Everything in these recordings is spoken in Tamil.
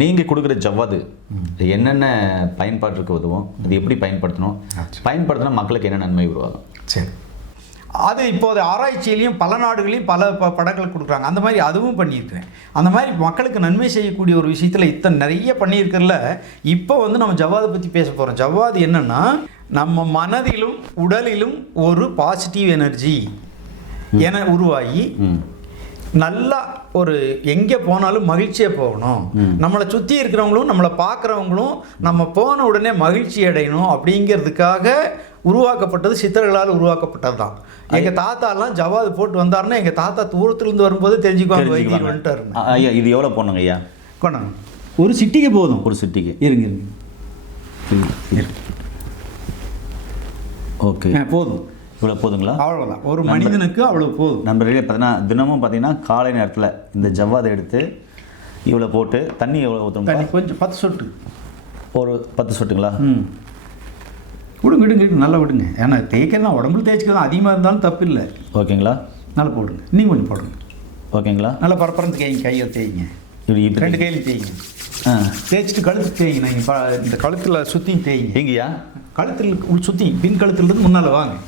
நீங்கள் கொடுக்குற ஜவ்வாது என்னென்ன பயன்பாட்டுக்கு உதவும், அது எப்படி பயன்படுத்தணும், பயன்படுத்தினா மக்களுக்கு என்ன நன்மை உருவாகும்? சரி, அது இப்போது ஆராய்ச்சியிலையும் பல நாடுகளையும் பல படங்கள் கொடுக்குறாங்க. அந்த மாதிரி அதுவும் பண்ணியிருக்கிறேன். அந்த மாதிரி மக்களுக்கு நன்மை செய்யக்கூடிய ஒரு விஷயத்தில் இத்தனை நிறைய பண்ணியிருக்கிறதுல இப்போ நம்ம ஜவ்வாதை பற்றி பேச போகிறோம். ஜவ்வாது என்னென்னா, நம்ம மனதிலும் உடலிலும் ஒரு பாசிட்டிவ் எனர்ஜி என உருவாகி நல்லா ஒரு எங்கே போனாலும் மகிழ்ச்சியாக போகணும், நம்மளை சுற்றி இருக்கிறவங்களும் நம்மளை பார்க்குறவங்களும் நம்ம போன உடனே மகிழ்ச்சி அடையணும் அப்படிங்கிறதுக்காக உருவாக்கப்பட்டது, சித்தர்களால் உருவாக்கப்பட்டது தான். எங்கள் தாத்தாலாம் ஜவ்வாது போட்டு வந்தாருன்னா எங்கள் தாத்தா தூரத்துலேருந்து வரும்போது தெரிஞ்சுக்குவாங்க வைத்தியர் வந்துட்டாரு. ஐயா இது எவ்வளோ போடணுங்க ஐயா? கொண்டாங்க, ஒரு சிட்டிக்கு போதும். ஒரு சிட்டிக்கு இருங்க ஓகே போதும். இவ்வளோ போதுங்களா? அவ்வளோதான், ஒரு மனிதனுக்கு அவ்வளோ போதும். நண்பர்களே பார்த்தீங்கன்னா தினமும் பார்த்தீங்கன்னா காலை நேரத்தில் இந்த ஜவ்வாதை எடுத்து இவ்வளோ போட்டு தண்ணி எவ்வளோ ஊற்றணும்? தண்ணி கொஞ்சம் 10 சொட்டு, ஒரு 10 சொட்டுங்களா? விடுங்க நல்லா விடுங்க. ஏன்னா தேய்க்கலாம், உடம்புல தேய்ச்சிக்கலாம், அதிகமாக இருந்தாலும் தப்பு இல்லை. ஓகேங்களா? நல்லா போடுங்க, நீங்கள் கொஞ்சம் போடுங்க. ஓகேங்களா? நல்லா பரப்பரந்து கையை தேய்ங்க, இப்படி 2 கையிலையும் தேய்ங்க. தேய்ச்சிட்டு கழுத்து தேய்ங்க. நீங்கள் இந்த கழுத்தில் சுற்றியும் தேய்ங்க. எங்கேயா? கழுத்தில் சுற்றி பின் கழுத்துலேருந்து முன்னால் வாங்க.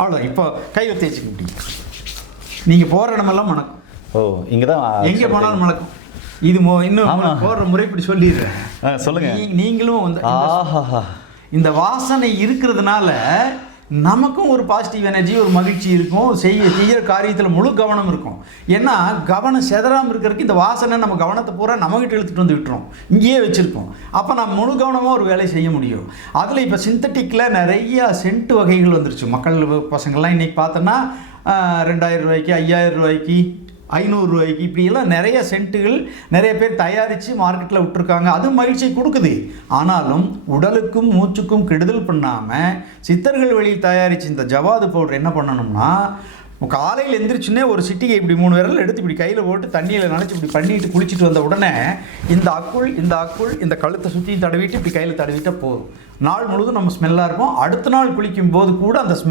அவ்வளோ, இப்போ கையில் தேய்ச்சிக்க முடியும். நீங்கள் போகிற இடமெல்லாம் மணக்கும். ஓ, இங்கே தான் எங்கே போனாலும் மணக்கும். இது இன்னும் போடுற முறைப்படி சொல்லிடுறேன். சொல்லுங்கள். நீங்களும் இந்த வாசனை இருக்கிறதுனால நமக்கும் ஒரு பாசிட்டிவ் எனர்ஜி, ஒரு மகிழ்ச்சி இருக்கும். செய்கிற காரியத்தில் முழு கவனம் இருக்கும். ஏன்னா கவனம் செதறாமல் இருக்கிறதுக்கு இந்த வாசனை நம்ம கவனத்தை பூரா நம்மகிட்ட இழுத்துட்டு வந்து விட்டுரும், இங்கேயே வச்சுருக்கோம். அப்போ நம்ம முழு கவனமாக ஒரு வேலை செய்ய முடியும். அதில் இப்போ சிந்தட்டிக்கில் நிறையா சென்ட் வகைகள் வந்துருச்சு. மக்கள் பசங்கள்லாம் இன்றைக்கி பார்த்தோன்னா 2000 ரூபாய்க்கு, 5000 ரூபாய்க்கு, 500 ரூபாய்க்கு இப்படியெல்லாம் நிறைய சென்ட்டுகள் நிறைய பேர் தயாரித்து மார்க்கெட்டில் விட்டுருக்காங்க. அதுவும் மகிழ்ச்சியை கொடுக்குது. ஆனாலும் உடலுக்கும் மூச்சுக்கும் கெடுதல் பண்ணாமல் சித்தர்கள் வழியில் தயாரித்து இந்த ஜவ்வாது பவுடர் என்ன பண்ணணும்னா, காலையில் எந்திரிச்சுன்னே ஒரு சிட்டிகை இப்படி 3 விரல் எடுத்து இப்படி கையில் போட்டு தண்ணியில் நினச்சி இப்படி பண்ணிட்டு குளிச்சுட்டு வந்த உடனே இந்த அக்குள் இந்த கழுத்தை சுற்றி தடவிட்டு இப்படி கையில் தடவிட்டால் போதும். நாள் முழுதும் நம்ம ஸ்மெல்லாக இருக்கும். அடுத்த நாள் குளிக்கும் போது கூட அந்த